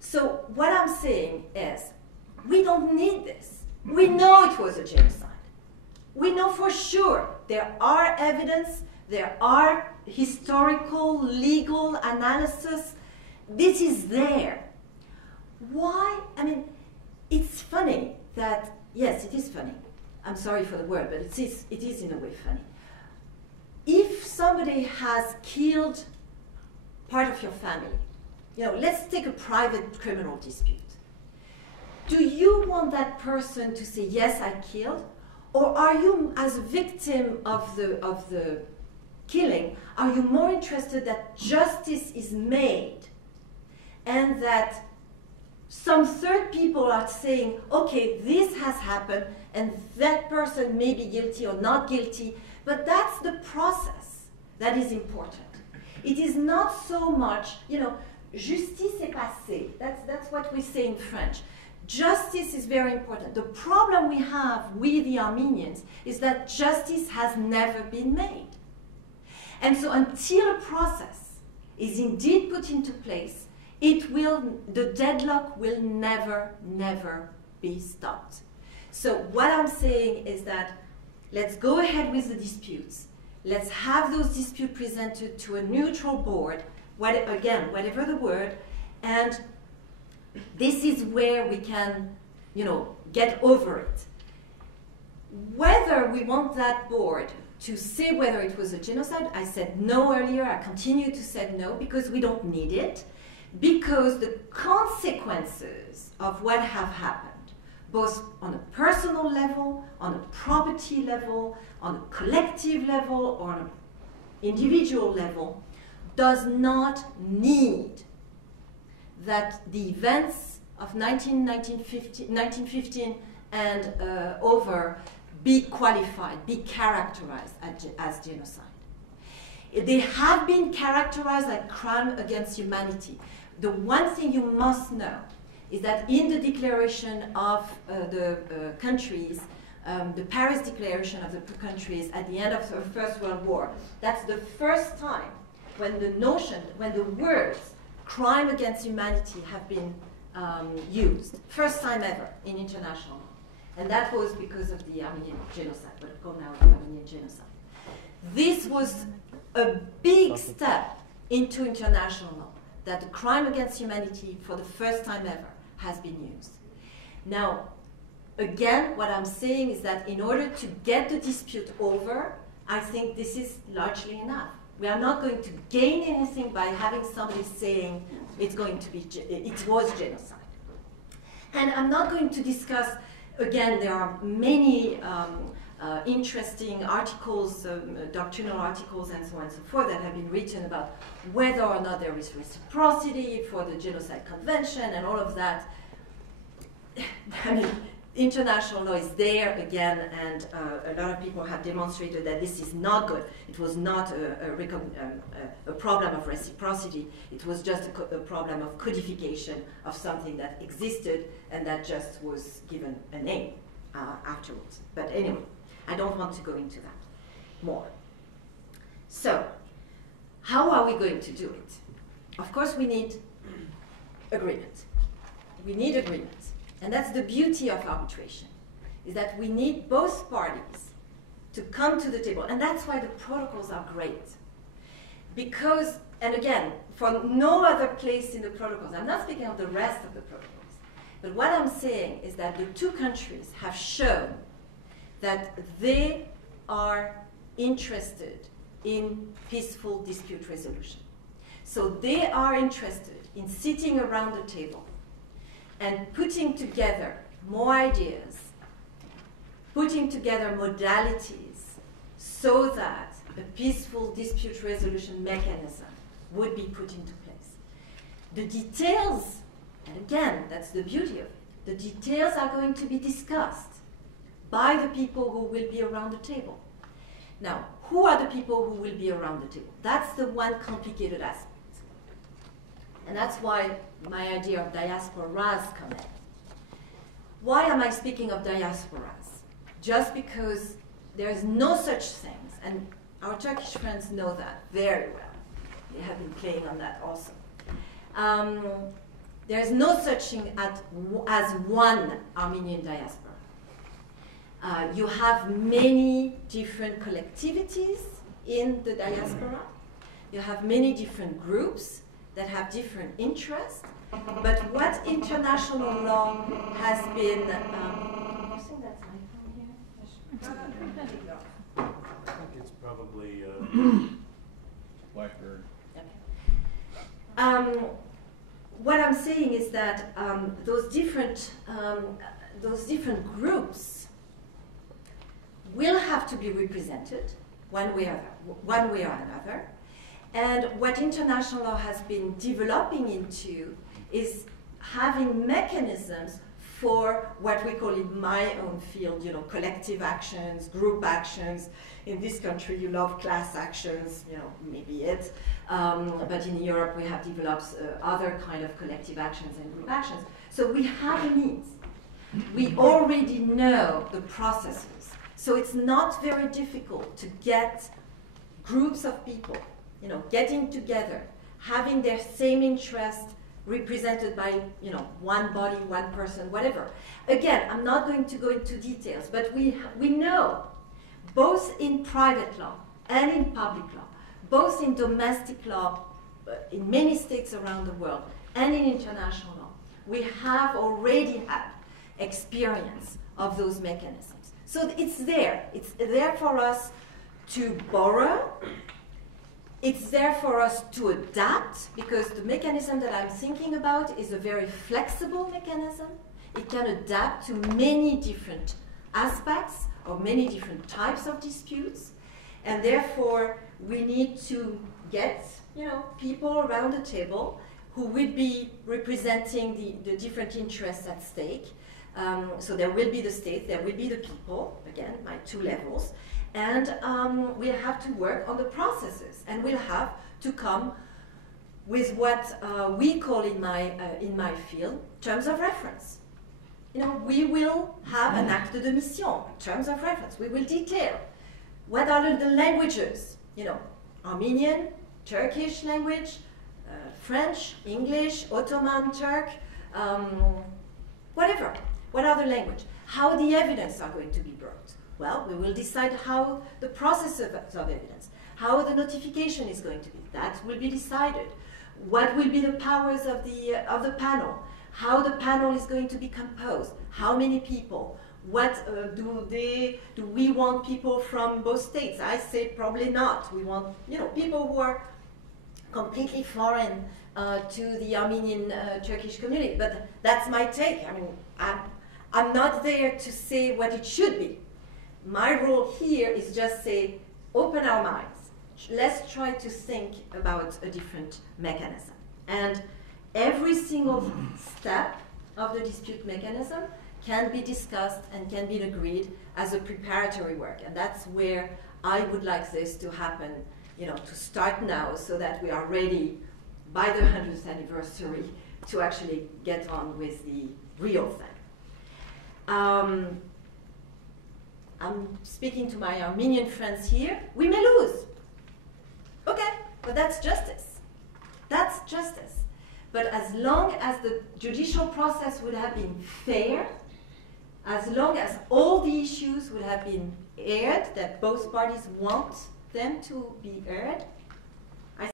So what I'm saying is, we don't need this. We know it was a genocide. We know for sure there are evidence, there are historical, legal analysis. This is there. Why? I mean, it's funny that, yes, it is funny. I'm sorry for the word, but it is in a way funny. If somebody has killed part of your family, you know, let's take a private criminal dispute. Do you want that person to say, yes, I killed? Or are you, as a victim of the killing, are you more interested that justice is made and that some third people are saying, okay, this has happened and that person may be guilty or not guilty, but that's the process that is important. It is not so much, you know, justice est passée. That's what we say in French. Justice is very important. The problem we have with the Armenians is that justice has never been made. And so until a process is indeed put into place, the deadlock will never, never be stopped. So what I'm saying is that let's go ahead with the disputes. Let's have those disputes presented to a neutral board, again, whatever the word, and this is where we can, you know, get over it. Whether we want that board to say whether it was a genocide, I said no earlier, I continue to say no, because we don't need it, because the consequences of what have happened, both on a personal level, on a property level, on a collective level, or on an individual level, does not need that the events of 1915 and over be qualified, be characterized as genocide. They have been characterized like crime against humanity. The one thing you must know is that in the declaration of the countries, the Paris Declaration of the countries at the end of the First World War, that's the first time when the words crime against humanity have been used. First time ever in international law. And that was because of the Armenian genocide, what we call now the Armenian genocide. This was a big step into international law, that the crime against humanity for the first time ever has been used. Now, again, what I'm saying is that in order to get the dispute over, I think this is largely enough. We are not going to gain anything by having somebody saying it was genocide. And I'm not going to discuss, again, there are many interesting articles, doctrinal articles and so on and so forth that have been written about whether or not there is reciprocity for the Genocide Convention and all of that. I mean, international law is there again, and a lot of people have demonstrated that this is not good. It was not a problem of reciprocity. It was just a problem of codification of something that existed and that just was given a name afterwards. But anyway, I don't want to go into that more. So, how are we going to do it? Of course, we need agreement. We need agreement. And that's the beauty of arbitration, is that we need both parties to come to the table. And that's why the protocols are great. Because, and again, for no other place in the protocols, I'm not speaking of the rest of the protocols, but what I'm saying is that the two countries have shown that they are interested in peaceful dispute resolution. So they are interested in sitting around the table and putting together more ideas, putting together modalities so that a peaceful dispute resolution mechanism would be put into place. The details, and again, that's the beauty of it, the details are going to be discussed by the people who will be around the table. Now, who are the people who will be around the table? That's the one complicated aspect. And that's why my idea of diasporas come in. Why am I speaking of diasporas? Just because there is no such things, and our Turkish friends know that very well. They have been playing on that also. There is no such thing as one Armenian diaspora. You have many different collectivities in the diaspora. You have many different groups that have different interests. But what international law has been... I think that's my phone here. I think it's probably Blackbird. Okay. What I'm saying is that those different groups will have to be represented one way or another. And what international law has been developing into is having mechanisms for what we call in my own field, you know, collective actions, group actions. In this country, you love class actions, you know, maybe it. But in Europe, we have developed other kind of collective actions and group actions. So we have a means. We already know the processes. So it's not very difficult to get groups of people, you know, getting together, having their same interest represented by, you know, one body, one person, whatever. Again, I'm not going to go into details, but we know, both in private law and in public law, both in domestic law, in many states around the world, and in international law, we have already had experience of those mechanisms. So it's there. It's there for us to borrow. It's there for us to adapt, because the mechanism that I'm thinking about is a very flexible mechanism. It can adapt to many different aspects or many different types of disputes. And therefore, we need to get, you know, people around the table who will be representing the different interests at stake. So there will be the state, there will be the people, again, my two levels. And we'll have to work on the processes, and we'll have to come with what we call in my field terms of reference. You know, we will have an acte de mission, terms of reference. We will detail what are the languages, you know, Armenian, Turkish language, French, English, Ottoman, Turk, whatever. What are the language? How the evidence are going to be brought. Well, we will decide how the process of evidence, how the notification is going to be. That will be decided. What will be the powers of the panel? How the panel is going to be composed? How many people? What do we want people from both states? I say probably not. We want, you know, people who are completely foreign to the Armenian Turkish community. But that's my take. I mean, I'm not there to say what it should be. My role here is just say, open our minds. Let's try to think about a different mechanism. And every single step of the dispute mechanism can be discussed and can be agreed as a preparatory work. And that's where I would like this to happen, you know, to start now, so that we are ready by the 100th anniversary to actually get on with the real thing. I'm speaking to my Armenian friends here. We may lose. Okay, but that's justice. That's justice. But as long as the judicial process would have been fair, as long as all the issues would have been aired, that both parties want them to be aired,